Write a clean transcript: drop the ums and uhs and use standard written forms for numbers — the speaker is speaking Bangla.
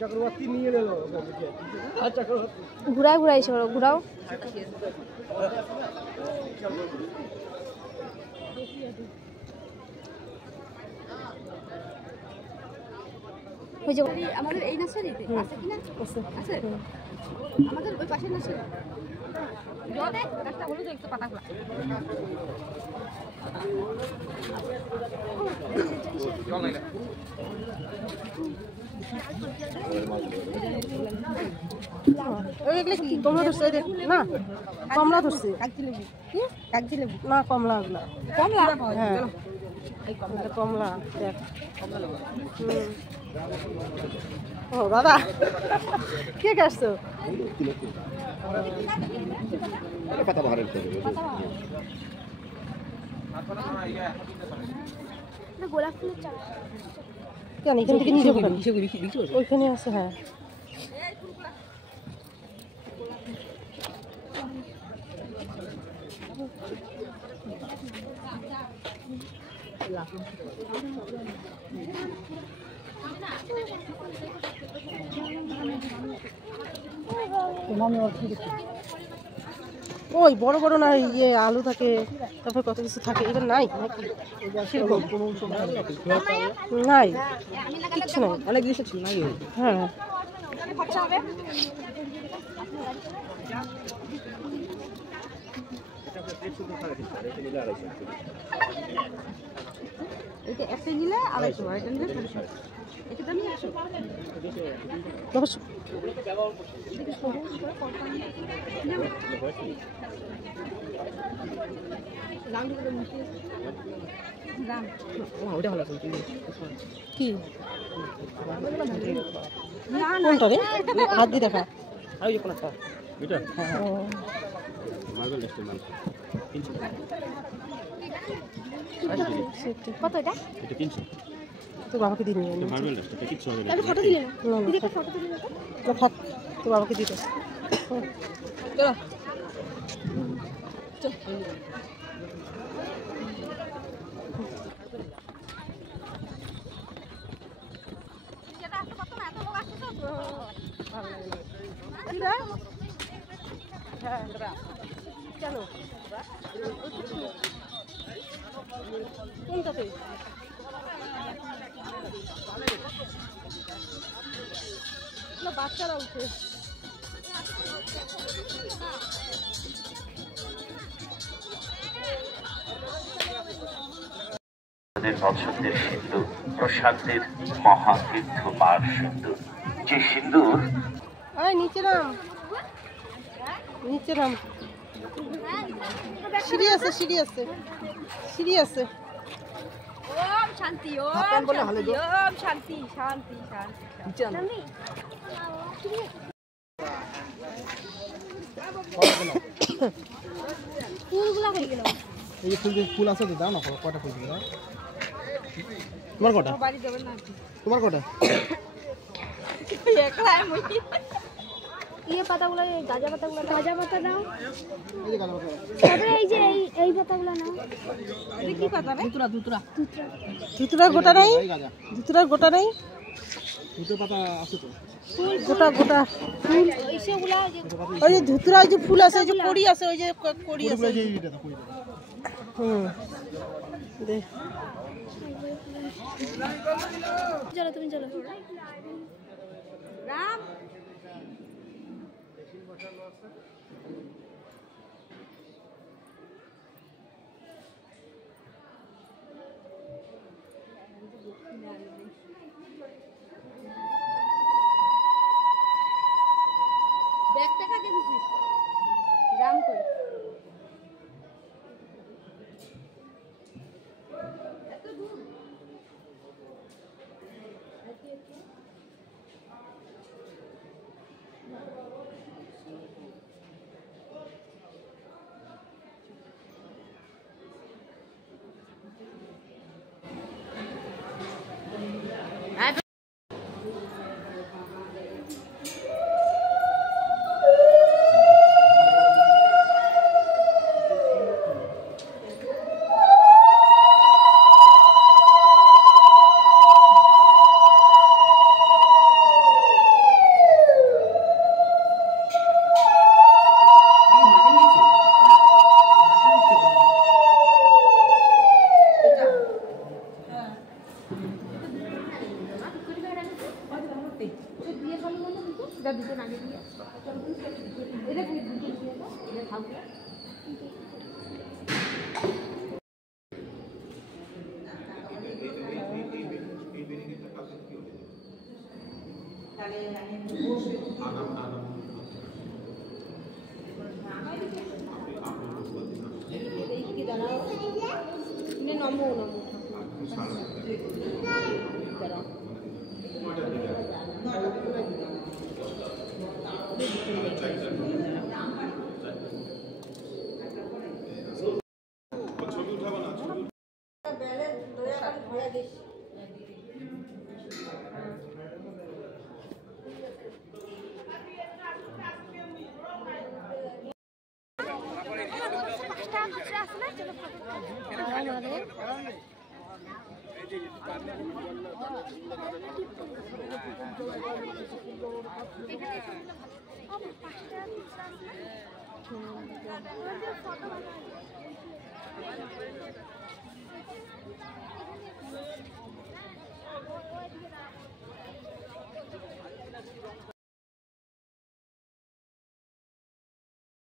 चक्रवर्ती নিয়ে গেল ঘুরাই ঘুরাই সরো ঘুরাও ওই যে আমাদের এই নার্সারিতে আছে কি না আছে আমাদের ওই পাশের নার্সারি জলে একটা হলুদ একটা পাতাগুলো কমলা ধরছে না কমলা ধরছে কাগজি লেবু না কমলা কমলা হ্যাঁ কমলা দেখ ও দাদা কে আসছো গোলাপ ফুলের চারা কেন এখান থেকে নিয়ে যাবো ওইখানে আছে হ্যাঁ ওই বড় বড় না ইয়ে আলু থাকে তারপর কত কিছু থাকে এবার নাই নাকি নাই কিচ্ছু নাই অনেক জিনিস ছিল নাই হ্যাঁ এটা একটা নিলে 250 এটা নিলে 250 এটা দাম 100 ওটা ভালো কি কোনটা রে হাত দিয়ে দেখা আর ওই কোনটা এটা হ্যাঁ মার্বেল টেস্টের মাল কত এটা এটা 300 তো বাবাকে দিয়ে নিয়ে এটা মার্বেল টেস্ট এটা কিচ্ছু হবে না ফটো দিলে না দিদি ফটো দিলে না তো থাক তো বাবাকে দিতে চলো চল যেটা আসতে কত না এত লোক আসছে তো ভালো লাগে দিদা হ্যাঁ চলো কোনটাতে বাচ্চারা উঠে পছন্দের সিন্ধু প্রশান্তের মহাতীর্থ পার সিন্ধু যে সিন্ধুর নিচে নাম সিঁড়ি আছে সিঁড়ি আছে ওম শান্তি ওম শান্তি ফুলগুলা হয়ে গেল এই যে ফুল আছে তো দাও না কয়টা ফুল দিবা তোমার কটা বাড়ি যাবেন না তোমার কটা একলাই মই এই পাতাগুলো এই গাজা পাতাগুলো গাজা পাতা দাও এই যে গাজা পাতা তবে এই যে এই পাতাগুলো নাও এটা কি পাতা রে ধুতুরা গোটা নাই ধুতুরার গোটা নাই ধুতুরা পাতা আছে তো গোটা ফুল এইসবগুলা ওই যে ধুতুরা যে ফুল আছে ওই যে কড়ি আছে ওই যে কড়ি আছে দে চলো তুমি চলো রাম ব্যাগটা কাকে দিছিস রাম কই এটা দুজন আগে দিয়ে এটা দুটো দিয়ে দাও এটা থাকবে নমো নমো ছবি উঠাবো না ছবি ফটো